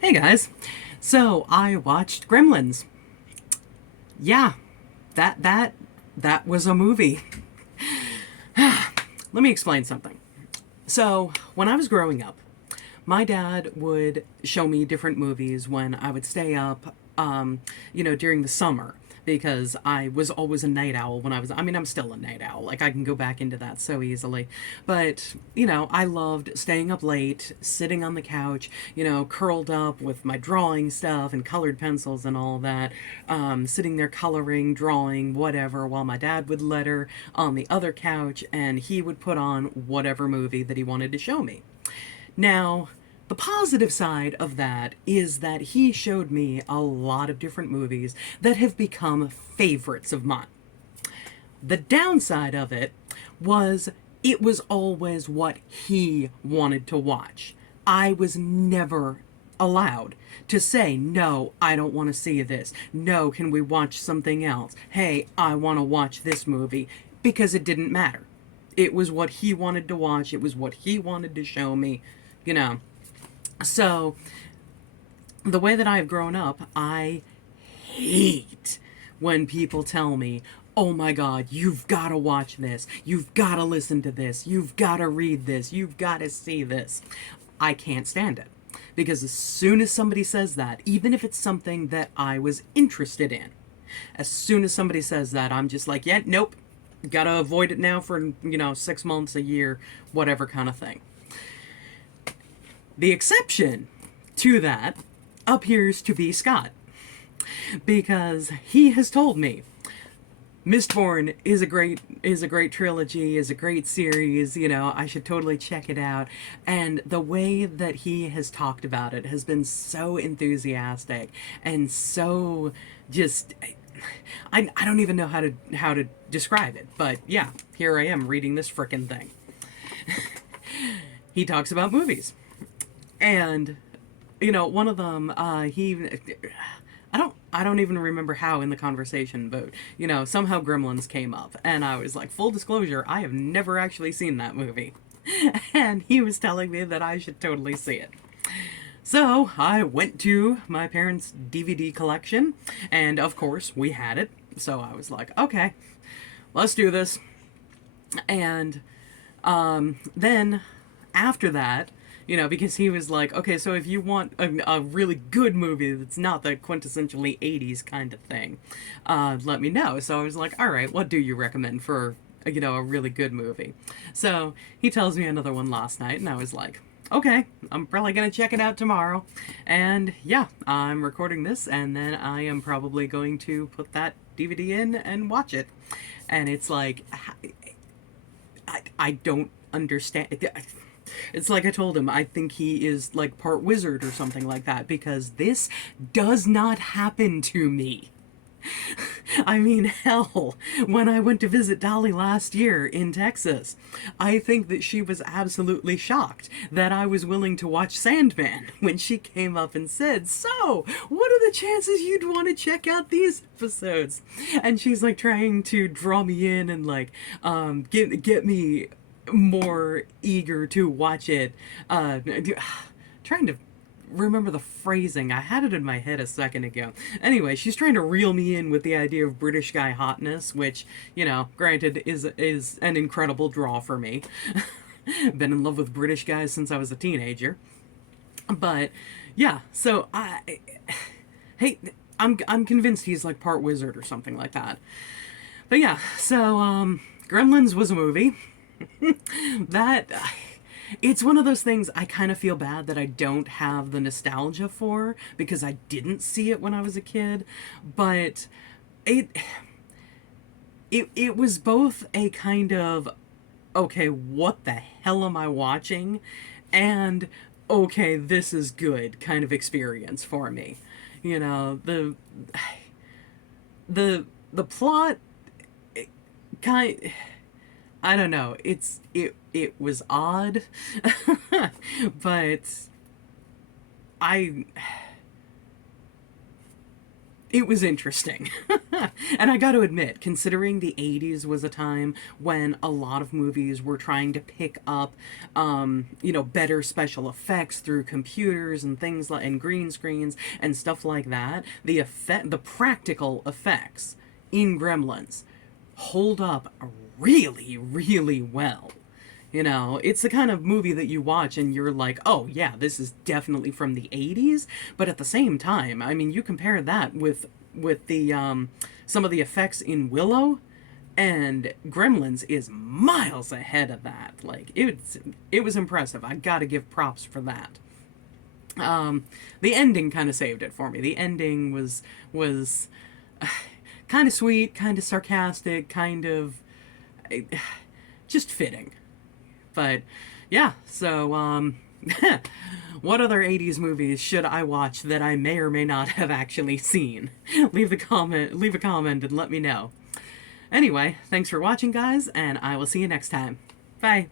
Hey guys. So I watched Gremlins. Yeah, that was a movie. Let me explain something. So, when I was growing up, my dad would show me different movies when I would stay up, during the summer because I was always a night owl when I'm still a night owl. Like, I can go back into that so easily. But, I loved staying up late, sitting on the couch, curled up with my drawing stuff and colored pencils and all that, sitting there coloring, drawing, whatever, while my dad would letter on the other couch and he would put on whatever movie that he wanted to show me. Now, the positive side of that is that he showed me a lot of different movies that have become favorites of mine. The downside of it was always what he wanted to watch. I was never allowed to say, no, I don't want to see this. No, can we watch something else? Hey, I want to watch this movie. Because it didn't matter. It was what he wanted to watch. It was what he wanted to show me, you know. So, the way that I've grown up, I hate when people tell me, oh my god, you've got to watch this, you've got to listen to this, you've got to read this, you've got to see this. I can't stand it. Because as soon as somebody says that, even if it's something that I was interested in, as soon as somebody says that, I'm just like, yeah, nope, gotta avoid it now for, 6 months, a year, whatever kind of thing. The exception to that appears to be Scott, because he has told me Mistborn is a great trilogy, is a great series, I should totally check it out. And the way that he has talked about it has been so enthusiastic and so just I don't even know how to describe it, but yeah, here I am reading this frickin' thing. He talks about movies. And one of them, I don't even remember how in the conversation, but somehow Gremlins came up, and I was like, full disclosure, I have never actually seen that movie, and he was telling me that I should totally see it. So I went to my parents' DVD collection, and of course we had it. So I was like, okay, let's do this. And then after that, because he was like, okay, so if you want a really good movie that's not the quintessentially 80s kind of thing, let me know. So I was like, all right, what do you recommend for, a really good movie? So he tells me another one last night, and I was like, okay, I'm probably going to check it out tomorrow. And yeah, I'm recording this, and then I am probably going to put that DVD in and watch it. And it's like, I don't understand. It's like I told him, I think he is like part wizard or something like that, because this does not happen to me. I mean, hell, when I went to visit Dolly last year in Texas, I think that she was absolutely shocked that I was willing to watch Sandman when she came up and said, so, what are the chances you'd want to check out these episodes? And she's like trying to draw me in and like, get me more eager to watch it. Trying to remember the phrasing. I had it in my head a second ago. Anyway, she's trying to reel me in with the idea of British guy hotness, which, granted is an incredible draw for me. Been in love with British guys since I was a teenager. But yeah, so hey, I'm convinced he's like part wizard or something like that. But yeah, so Gremlins was a movie that it's one of those things I kind of feel bad that I don't have the nostalgia for, because I didn't see it when I was a kid. But it it was both a kind of, okay, what the hell am I watching, and okay, this is good kind of experience for me. The plot, kind, I don't know. It was odd, but I it was interesting. And I got to admit, considering the 80s was a time when a lot of movies were trying to pick up, better special effects through computers and things like, and green screens and stuff like that, the practical effects in Gremlins hold up really, really well. It's the kind of movie that you watch and you're like, oh, yeah, this is definitely from the 80s. But at the same time, I mean, you compare that with the some of the effects in Willow, and Gremlins is miles ahead of that. Like, it was impressive. I gotta give props for that. The ending kind of saved it for me. The ending was kind of sweet, kind of sarcastic, kind of just fitting. But yeah, so what other 80s movies should I watch that I may or may not have actually seen? Leave a comment and let me know. Anyway, thanks for watching, guys, and I will see you next time. Bye.